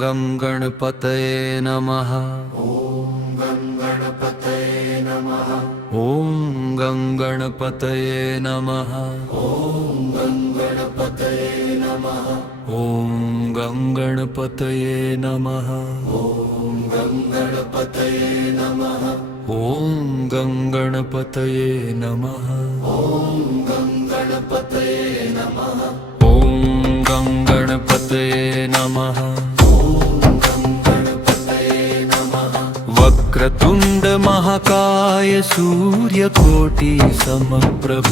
गं गणपतये नमः। ॐ गं गणपतये नमः। ॐ गं गणपतये नमः। ॐ गं गणपतये नमः। ॐ गं गणपतये नमः। वक्रतुण्ड महाकाय सूर्यकोटि समप्रभ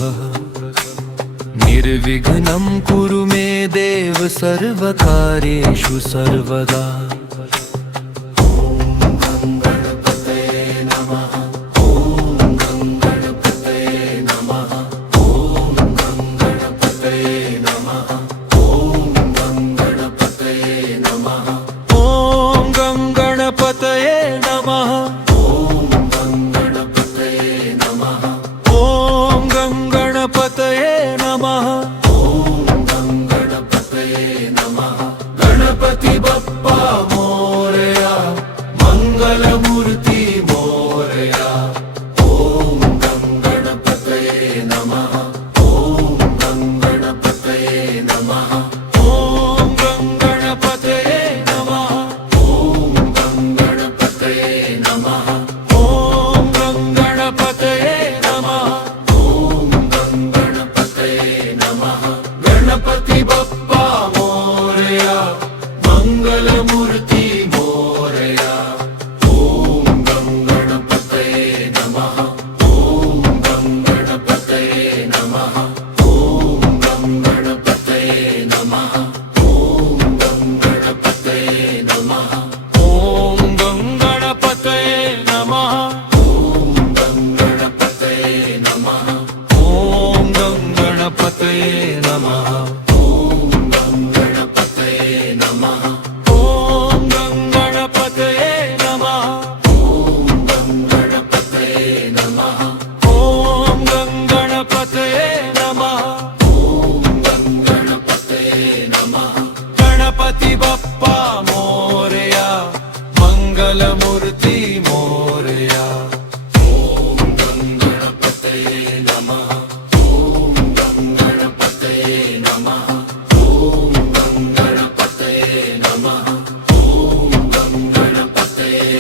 निर्विघ्नं कुरु मे देव सर्वकार्येषु सर्वदा। गणपति बप्पा मोरया, मंगलमूर्ति मोरया। ओम गं गणपतये नमः। ओम गं गणपतये नमः। ओम गं गणपतये नमः। ओम गं गणपतये नमः। ओम गं गणपतये नमः। ओम गं गणपतये नमः। गणपति बप्पा मोरया, मंगलमूर्ति मोरया। ओम गं गणपतये नमः। ओम गं गणपतये नमः। ओम गं गणपतये नमः। ओम गं गणपतये नमः। ओम गं गणपतये नमः। ओम गं गणपतये नमः। ओम गं गणपतये नमः। ओम गं गणपतये नमः। ओम गं गणपतये नमः। ओम गं गणपतये नमः। ओम गं गणपतये नमः। ओम गं गणपतये नमः। गणपति बप्पा मोरया, मंगलमूर्ति मोरया। ओम गं गणपतये नमः। ओम गं गणपतये नमः। ओम गं गणपतये नमः। ओम गं गणपतये नमः। ओम गं गणपतये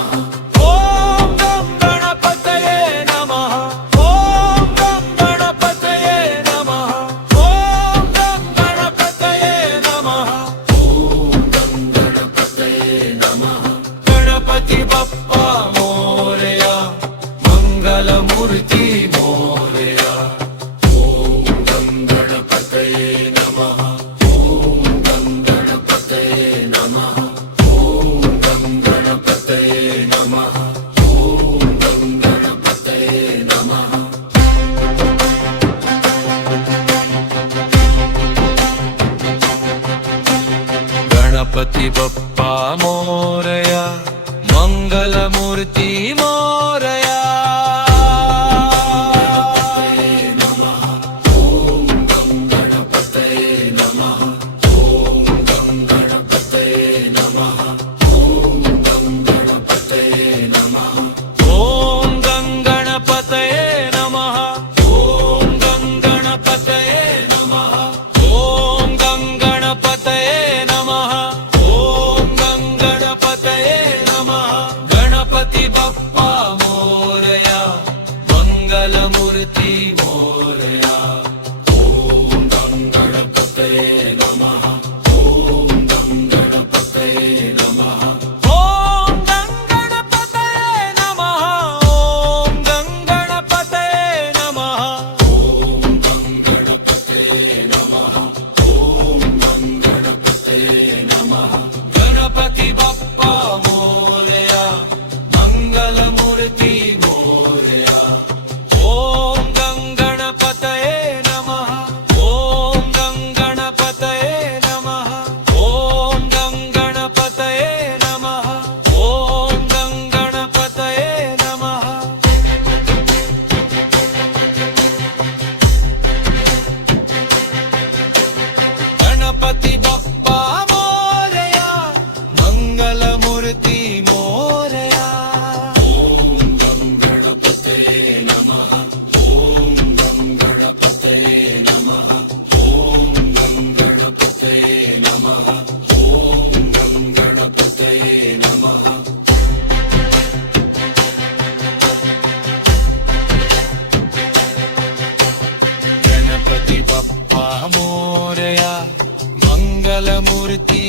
नमः। ओम गं गणपतये नमः। ओम गं गणपतये नमः। ओम गं गणपतये नमः। गणपति बप्पा मोरया, मंगलमूर्ति मोरया। ओम गं गणपतये नमः। ओम गं गणपतये नमः। ओम गं गणपतये नमः। ओम गं गणपतये नमः। गणपति बप्पा मोरया, मंगलमूर्ति मोरया। ओम गं गणपतये नमः। ओम गं गणपतये नमः। ओम गं गणपतये नमः। ओम गं गणपतये नमः। ओम गं गणपतये नमः। ओम गं गणपतये नमः। ओम गं गणपतये नमः। गणपति बप्पा मोरया, मंगलमूर्ति मोरया। ओम गं गणपतये नमः। ओम गं गणपतये नमः। ओम गं गणपतये नमः। ओम गं गणपतये नमः। ओम गं गणपतये नमः। ओम गं गणपतये नमः। गणपति बप्पा मोरया, मंगलमूर्ति मोरया। ओम गं गणपतये नमः। ओम गं गणपतये नमः। ओम गं गणपतये नमः। ओम गं गणपतये नमः। गणपति बप्पा मोरया, मूर्ती